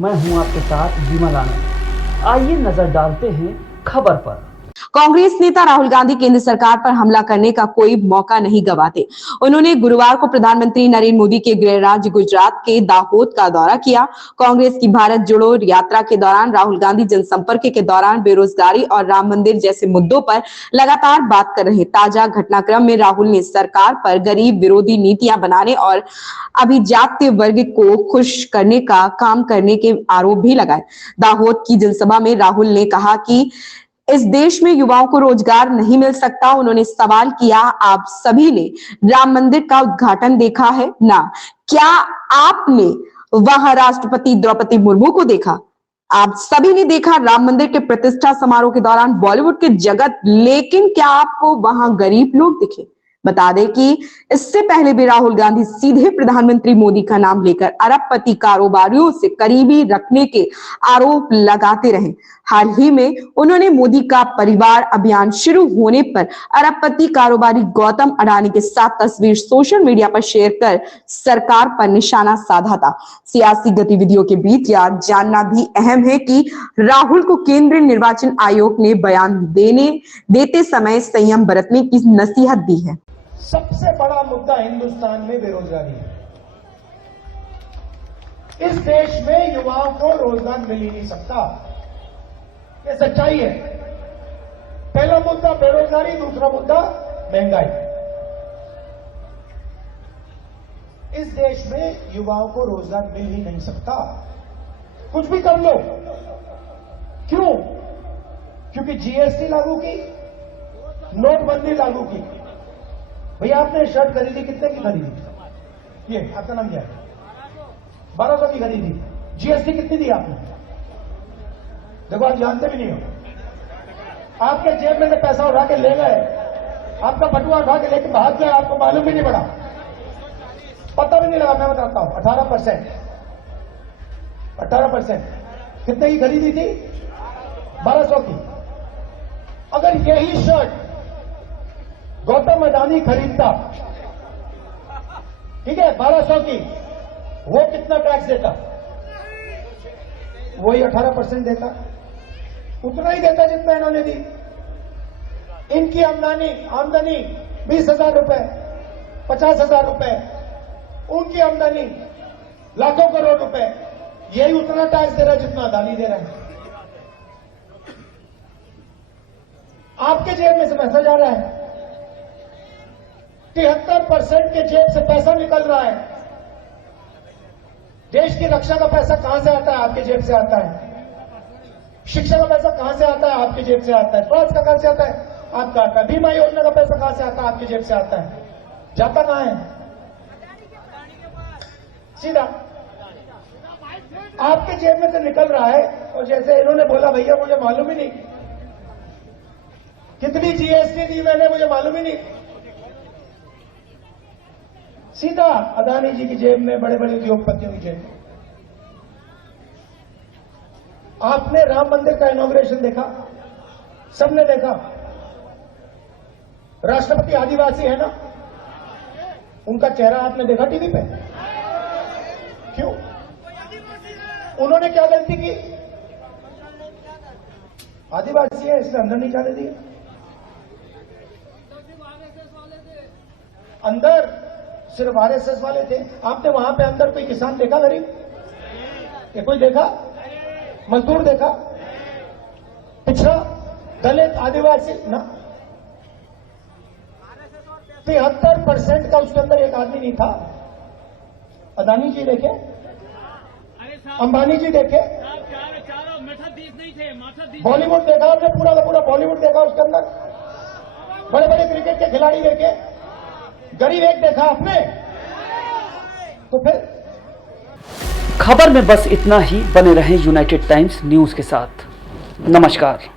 मैं हूं आपके साथ विमल आनंद। आइए नजर डालते हैं खबर पर। कांग्रेस नेता राहुल गांधी केंद्र सरकार पर हमला करने का कोई मौका नहीं गंवाते। उन्होंने गुरुवार को प्रधानमंत्री नरेंद्र मोदी के गृह राज्य गुजरात के दाहोद का दौरा किया। कांग्रेस की भारत जोड़ो यात्रा के दौरान राहुल गांधी जनसंपर्क के दौरान बेरोजगारी और राम मंदिर जैसे मुद्दों पर लगातार बात कर रहे। ताजा घटनाक्रम में राहुल ने सरकार पर गरीब विरोधी नीतियां बनाने और अभिजात वर्ग को खुश करने का काम करने के आरोप भी लगाए। दाहोद की जनसभा में राहुल ने कहा कि इस देश में युवाओं को रोजगार नहीं मिल सकता। उन्होंने सवाल किया, आप सभी ने राम मंदिर का उद्घाटन देखा है ना? क्या आपने वहां राष्ट्रपति द्रौपदी मुर्मू को देखा? आप सभी ने देखा राम मंदिर के प्रतिष्ठा समारोह के दौरान बॉलीवुड के जगत, लेकिन क्या आपको वहां गरीब लोग दिखे? बता दें कि इससे पहले भी राहुल गांधी सीधे प्रधानमंत्री मोदी का नाम लेकर अरबपति कारोबारियों से करीबी रखने के आरोप लगाते रहे। हाल ही में उन्होंने मोदी का परिवार अभियान शुरू होने पर अरबपति कारोबारी गौतम अडानी के साथ तस्वीर सोशल मीडिया पर शेयर कर सरकार पर निशाना साधा था। सियासी गतिविधियों के बीच यह जानना भी अहम है कि राहुल को केंद्रीय निर्वाचन आयोग ने बयान देते समय संयम बरतने की नसीहत दी है। सबसे बड़ा मुद्दा हिंदुस्तान में बेरोजगारी है। इस देश में युवाओं को रोजगार मिल ही नहीं सकता, ये सच्चाई है। पहला मुद्दा बेरोजगारी, दूसरा मुद्दा महंगाई। इस देश में युवाओं को रोजगार मिल ही नहीं सकता, कुछ भी कर लो। क्यों? क्योंकि जीएसटी लागू की, नोटबंदी लागू की। भैया आपने शर्ट खरीदी, कितने की खरीदी? ये आपका नाम क्या है? 1200 की खरीदी। जीएसटी कितनी दी आपने? देखो आप जानते भी नहीं हो। आपके जेब में से पैसा उठा के ले गए, आपका बटुआ उठा के लेके भाग गए, आपको मालूम भी नहीं पड़ा, पता भी नहीं लगा। मैं बताता हूं, 18%। 18% कितने की खरीदी थी? 1200 की। अगर यही शर्ट गौतम अडानी खरीदता, ठीक है, 1200 की, वो कितना टैक्स देता? वही 18% देता, उतना ही देता जितना इन्होंने दी। इनकी आमदनी 20,000 रुपए, 50,000 रुपए, उनकी आमदनी लाखों करोड़ रुपए, यही उतना टैक्स दे रहा है जितना अडानी दे रहा है। आपके जेब में से पैसा जा रहा है, 73% के जेब से पैसा निकल रहा है। देश की रक्षा का पैसा कहां से आता है? आपके जेब से आता है। शिक्षा का पैसा कहां से आता है? आपके जेब से आता है। स्वास्थ्य का कहां से आता है? आपका आता है। बीमा योजना का पैसा कहां से आता है? आपकी जेब से आता है। जाता कहां है? सीधा आपके जेब में से निकल रहा है। और जैसे इन्होंने बोला, भैया मुझे मालूम ही नहीं कितनी जीएसटी दी मैंने, मुझे मालूम ही नहीं। सीधा अदानी जी की जेब में, बड़े बड़े उद्योगपतियों की जेब में। आपने राम मंदिर का इनॉग्रेशन देखा? सबने देखा। राष्ट्रपति आदिवासी है ना, उनका चेहरा आपने देखा टीवी पे? क्यों? उन्होंने क्या गलती की? आदिवासी है इसलिए अंदर नहीं जाने दिए। अंदर सिर्फ आरएसएस वाले थे। आपने वहां पे अंदर कोई किसान देखा गरीब? ये कोई देखा? मजदूर देखा? पिछड़ा, दलित, आदिवासी ना? 73% का उसके अंदर एक आदमी नहीं था। अदानी जी देखे, अंबानी जी देखे, बॉलीवुड देखा आपने? पूरा का पूरा बॉलीवुड देखा उसके अंदर? बड़े बड़े क्रिकेट के खिलाड़ी देखे? गरीब एक देखा आपने? तो फिर खबर में बस इतना ही। बने रहें यूनाइटेड टाइम्स न्यूज के साथ। नमस्कार।